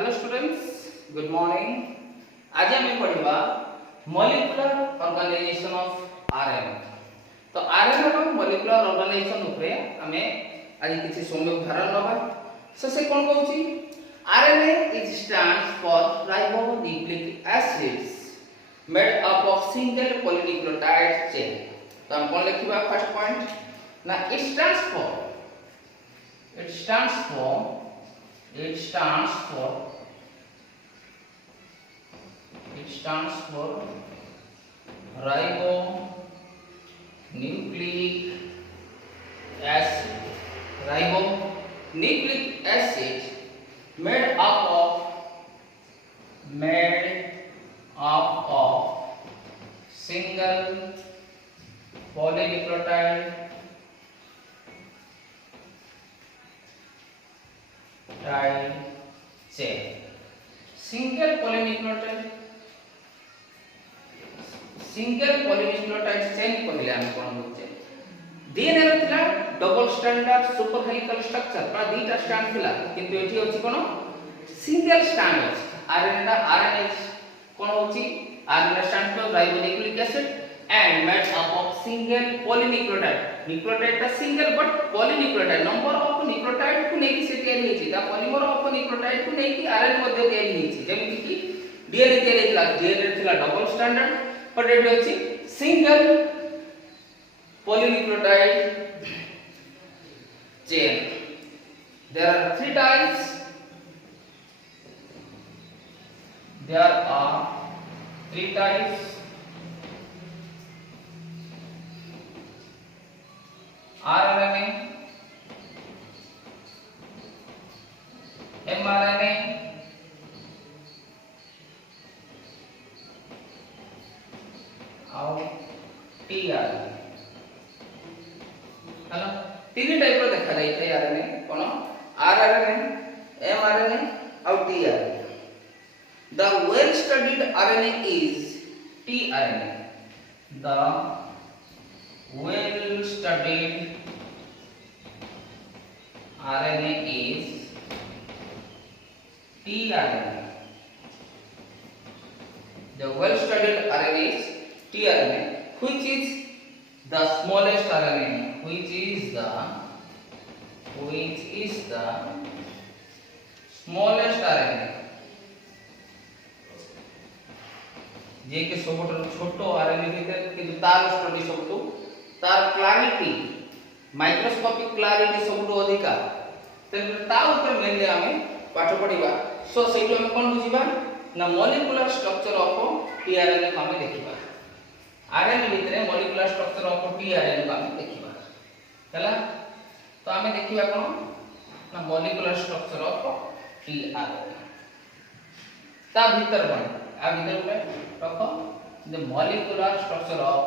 Hello students, good morning. आज आम पढ़ा मॉलिक्यूलर ऑर्गेनाइजेशन ऑफ आरएनए। तो आरएनए रो मॉलिक्यूलर ऑर्गेनाइजेशन उपरे हमें आज किसी समय उदाहरण नबा। से कोन कहूची RNA is stands for ribonucleic acids made up of single polynucleotide chain. तो हम कोन लिखिबा फर्स्ट पॉइंट ना it stands for ribonucleic acid made up of single polynucleotide chain। Single polynucleotide chain कहले हम कोन होचे डीएनए रो थिला double standard super helical structure बा दीटा स्ट्रैंड थिला, किंतु एठी होची कोन सिंगल स्ट्रैंड होची। आरएनए कोन होची RNA stand for ribonucleic acid and made up of single polynucleotide. Nucleotide ता single but polynucleotide number of nucleotide को नेकी से तयारी हेची ता पॉलीमर ऑफ न्यूक्लियोटाइड को नेकी आरएनए मध्ये तयारी हेची। जेमिति कि डीएनए तयारी थिला, डीएनए थिला double standard but it is single polynucleotide chain. There are three types. RNA, mRNA, और tRNA। हेलो तीन टाइप रो देखा जाई थे आरएनए कोन आरआरएनए, एमआरएनए और tRNA। The well studied RNA is tRNA। The well studied RNA is tRNA। The well studied RNA is tRNA, which is the smallest RNA, which is the smallest RNA, जे के सबटो छोटो RNA भीतर कि तार study सबटो तार clarity microscopic clarity सबटो अधिका तेन ता ऊपर मेनली हमें पाठ पढिबा। सो सेटो हम कोन बुझिबा ना मॉलिक्यूलर स्ट्रक्चर ऑफ tRNA को हमें देखिबा। आरएनए भीतर मॉलिक्यूलर स्ट्रक्चर ऑफ tRNA को हमें देखिबा हला। तो हमें देखिबा कोन ना मॉलिक्यूलर स्ट्रक्चर ऑफ tRNA ता भीतर बन आ भीतर पे रखो the molecular structure of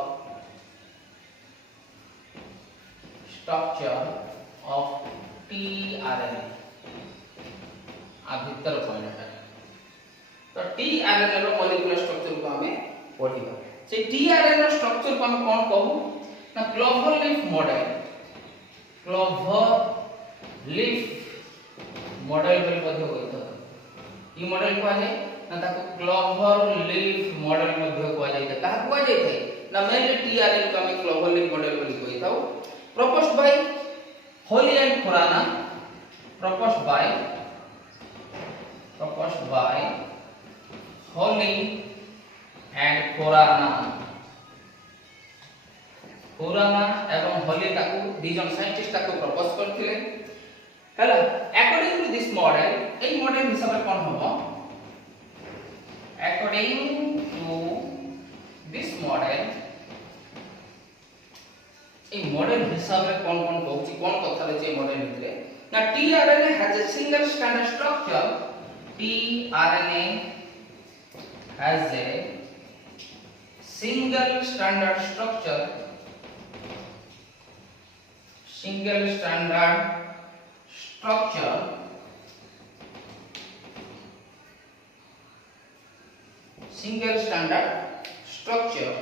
tRNA आ भीतर पॉइंट है। तो tRNA रो मॉलिक्यूलर स्ट्रक्चर को हमें पढिबा। से tRNA रो स्ट्रक्चर को हम कोन कहू ना क्लोवर लीफ मॉडल बोली मध्ये होइतो। ई मॉडल को आजे ना ताको क्लोवर लीफ मॉडल मध्ये को आजे ता को आजे थे ना मेनली tRNA को हमें क्लोवर लीफ मॉडल बोली कहिताऊ। proposed by Holly and Khorana, proposed by Holly and Khorana एवं हॉली ताकू दीजन साइंटिस्ट ताकू प्रपोज करथिले। Hello according to this model ए मॉडल हिसाब से कोन होबो अकॉर्डिंग टू दिस मॉडल ए मॉडल हिसाब से कोन कहूची कोन कथा ले जे मॉडल भितरे ना tRNA has a single standard structure। tRNA has a single standard structure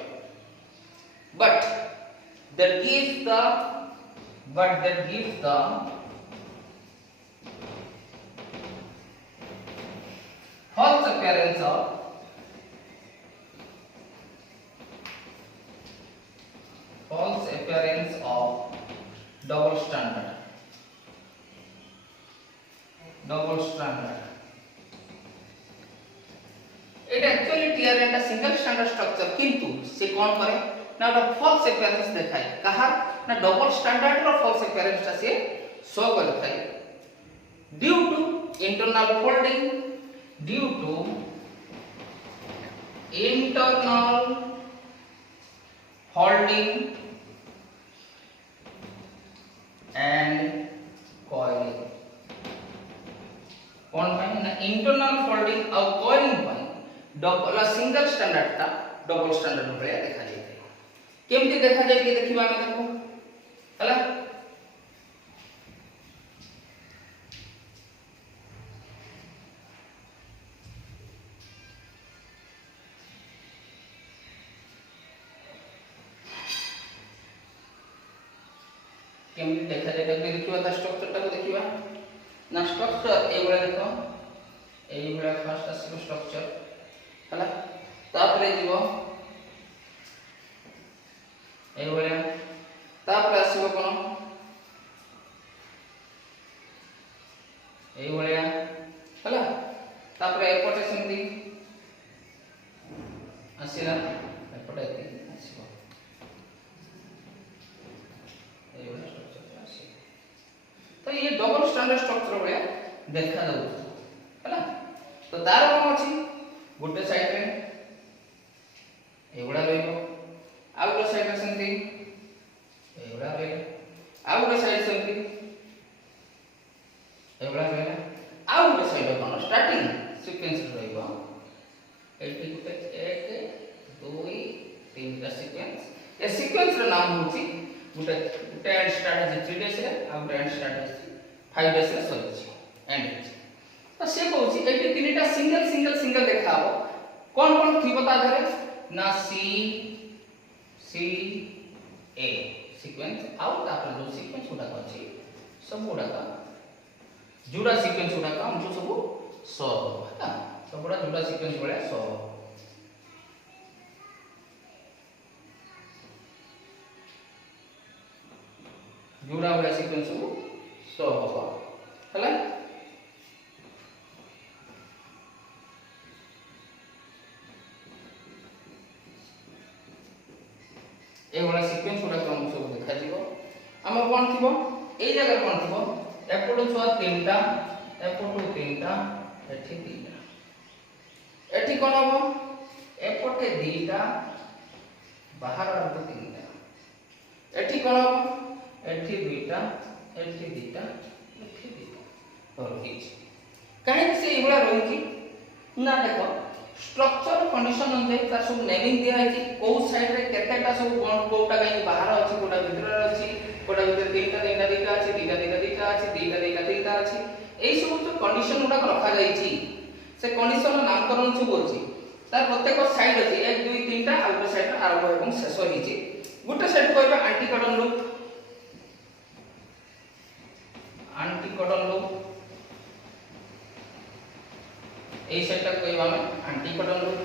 but that gives the appearance of double standard it actually TRN टा सिंगल स्टैंडर्ड स्ट्रक्चर किंतु से कौन करे ना ओटा फॉल्स अपीयरेंस देखाय कहा ना डबल स्टैंडर्ड रो फॉल्स अपीयरेंस टा से शो करथाय due to internal folding and coiling कौन पाई ना इंटरनल फोल्डिंग और कॉइलिंग पाई डबल सिंगल स्टैंडर्ड था डबल स्टैंडर्ड भलिया देखा जाय केमती देखा जाय कि देखिबा में देखो हला केमती देखा जाय देखिबा ता स्ट्रक्चर टा को देखिबा ना स्ट्रक्चर ए बळे देखो ए बळे फर्स्ट आसीबो स्ट्रक्चर हला तापरे जीवो ए बळे तापरे आसीबो कोन ए बळे हला तापरे एपटे संधि आसीला एपटे आसीबो ए बळे स्ट्रक्चर आसी तो ये डबल स्टैंडर्ड स्ट्रक्चर बळे देखा जाउ हला तो तार कोन अछि गोटे साइड रे एगुडा रहइबो आ गोटे साइड रे संति एगुडा रहइबो आ गोटे साइड संति एगुडा रहइला आ गोटे साइड कोन स्टार्टिंग सीक्वेंस रहइबो एटी गोटे 1 2 3 का सीक्वेंस ए सीक्वेंस रो नाम होची गोटे एंड स्टार्ट है 3 डेज रे आ गोटे एंड स्टार्ट है 5 डेज रे सरी एंड तो से कहूची एटी तीनटा सिंगल देखाबो कोन थिबो ता धरे ना सी ए सीक्वेंस आउ तापर जो सीक्वेंस उडा अछि सब उडा का जुड़ा सीक्वेंस उडा का हम जो सब सो हा सब उडा जुड़ा सीक्वेंस बळे सो जुड़ा वाला सीक्वेंस सब सो हो हला ए वाला सीक्वेंस उडा क्रम सब देखा जीवो हमर कोन थिबो ए जगह कोन थिबो एपटो छ तीनटा एपटो तीनटा एठी तीनटा एठी कोन हबो एपटे दीटा बाहर आते तीनटा एठी कोन हबो एठी दुईटा एठी दीटा तो रही कहीं से इबला रही कि ना देखो स्ट्रक्चर कंडीशन अनुसार तार सब नेमिंग दिया है कि को साइड रे केतेटा सब कोन कोटा कहीं बाहर अछि कोटा भीतर अछि कोटा भीतर तीनटा अछि तीनटा अछि तीनटा अछि एई सब जो कंडीशन उडा रखा जाई छी से कंडीशन नामकरण सब अछि तार प्रत्येक साइड अछि 1 2 3 टा अल्फा साइड आरंभ एवं शेष होई छी गुटे साइड कहबा एंटी कॉटन लूप ए साइड टा कहबा हम एंटी कॉटन लूप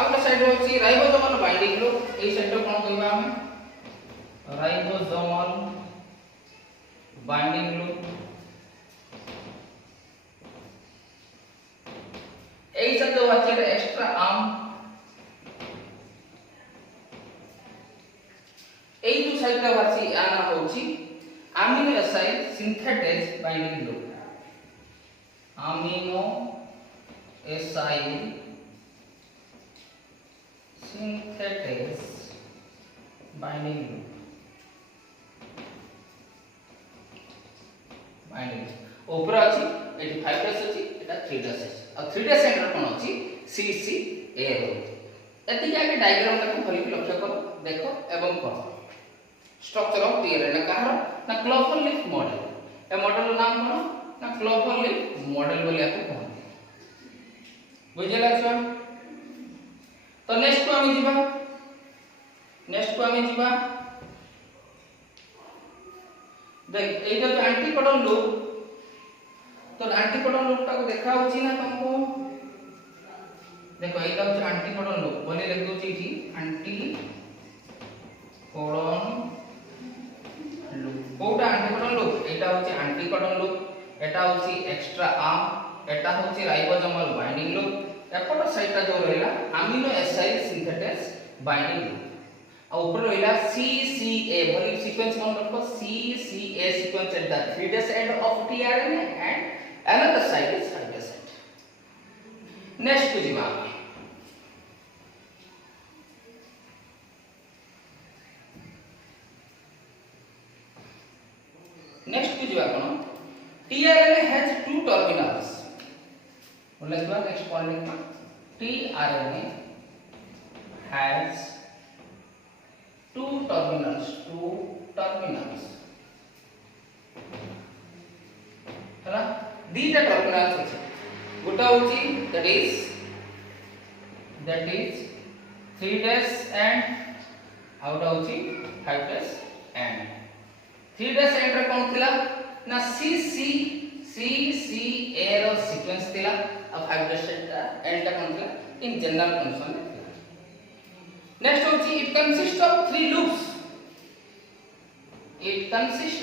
आउटा साइड होची राइबोसोमल बाइंडिंग लूप ए साइड टा कोन कहबा हम राइबोसोमल बाइंडिंग लूप ए साइड जो होची एक्स्ट्रा आर्म ए जो साइड टा होची आना होची amino acid synthetase binding loop amino acid synthetase binding loop ऊपर अछि 85 डैश अछि एटा 3 डैश अछि आ 3 डैश सेंटर कोन अछि CC A एति के डायग्राम तक भली लक्ष्य करो देखो एवं करो स्ट्रक्चर ऑफ टीआरएन कहार ना क्लोवर लीफ मॉडल ए मॉडल नाम कोन ना क्लोवर लीफ मॉडल बोली आपको कहते बुझला छो तो नेक्स्ट को हम जीवा देख एटा जो एंटी कॉटन लूप तो एंटी कॉटन लूप टा को देखा होची ना तुमको देखो एटा होची एंटीकोडन लूप बोली लिख दोची इठी एंटीकोडन लूप कोटा एंटीकोडन लूप एटा होची एंटीकोडन लूप एटा होची एक्स्ट्रा आर्म एटा होची राइबोसोमल बाइंडिंग लूप एपट साइडटा जो रहला amino acid synthetase binding loop आ ऊपर रहला CCA बोली सीक्वेंस मन रखो CCA sequence at the 3' end of tRNA and another side is 5' end next को जीवा नेक्स्ट को जीवा कोन tRNA has two terminals बोले जीवा नेक्स्ट पॉइंट लिखना tRNA has two terminals हैला दीटा टर्मिनल्स अछि गोटा होची that is 3' and आउटा होची 5' and 3' end रे कोन थिला ना CCA रो सीक्वेंस थिला अब 5' end ता कोन थिला इन जनरल कंडीशन थिला नेक्स्ट होची it consist of 3 loops it consists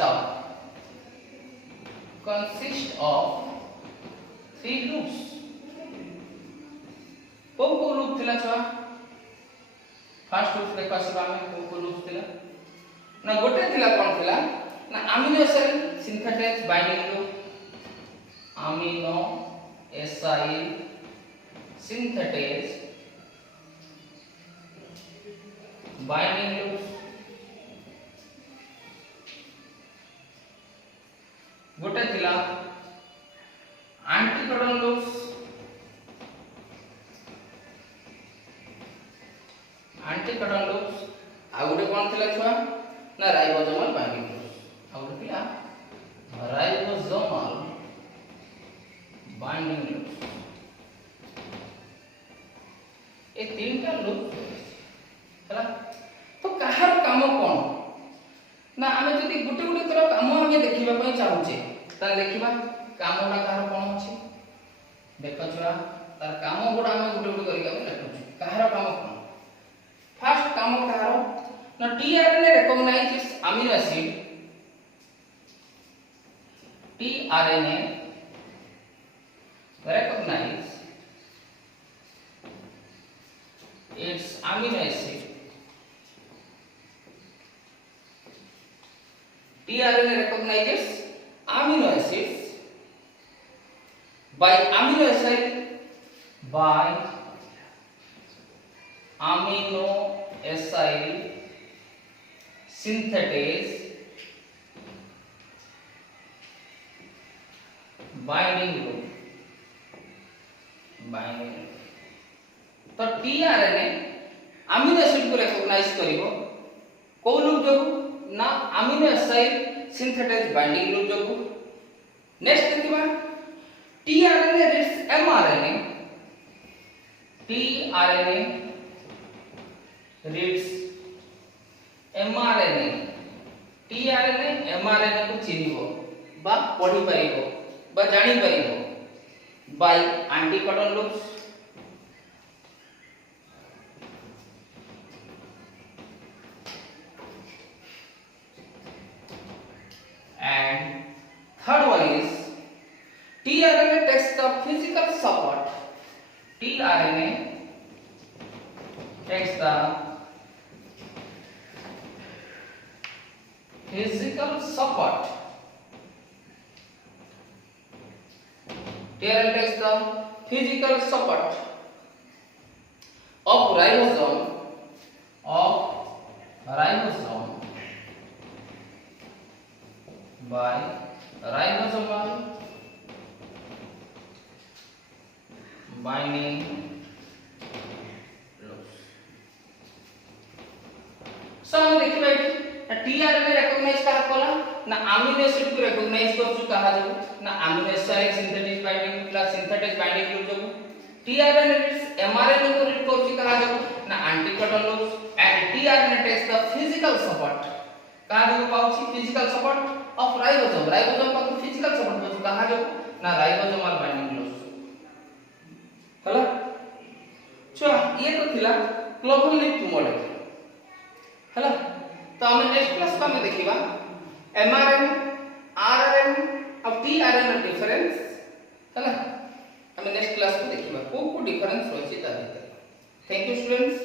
of 3 loops को लूप थिला छुआ फर्स्ट लूप देखा सिबा में को लूप थिला ना गोटे थिला कोन थिला ना amino acid synthetase binding loop amino acid synthetase binding loop गोटे थिला एंटीकोडन लूप्स आ गोटे कोन थिला छुआ ना राइबोसोमल बाइंडिंग लूप्स आ गोटे थिला राइबोसोमल बाइंडिंग लूप्स ए तीनटा लूप हैला तो कहार काम कोन ना हमें जदी गुटे गुटे कर काम हमें देखिबा पई चाहूचे त देखिबा कामटा कहार कोन अछि देखो छुआ तार काम गुडा हमें गुटे गुटे करिका देखुछु कहार काम कोन फर्स्ट काम कहार ना tRNA recognizes amino acid tRNA recognize its amino acid tRNA recognizes amino acids by amino acid synthetase binding loop तो tRNA amino acid को recognize करिवो को लूप जो ना amino acid synthetase binding loop जो नेक्स्ट देखिबा tRNA reads mRNA reads mRNA tRNA mRNA को चिनिबो बा पढि परिबो बा जानि परिबो बाय anticodon loops and third one is tRNA takes the physical support tRNA takes the physical support tRNA takes the physical support of ribosome by ribosomal binding loops. So हम देखिबा एठी tRNA recognize कहा कोला ना amino acid को recognize करछु कहा जो ना amino acid synthetic binding plus synthetic binding loop जो tRNA mRNA को रीड करछु कहा जो ना एंटीकोडन loops and tRNA takes the physical support कहा जो पाउछि फिजिकल सपोर्ट ऑफ राइबोसोम का फिजिकल सपोर्ट जो कहा जो ना राइबोसोमल बाइंडिंग लूप्स हला ये तो थिला क्लोवल लीफ मॉलिक्यूल हैला। तो हम नेक्स्ट क्लास को हम देखिबा mRNA RNA और tRNA डिफरेंस हैला। हम नेक्स्ट क्लास को देखिबा को डिफरेंस होछि ता। Thank you students.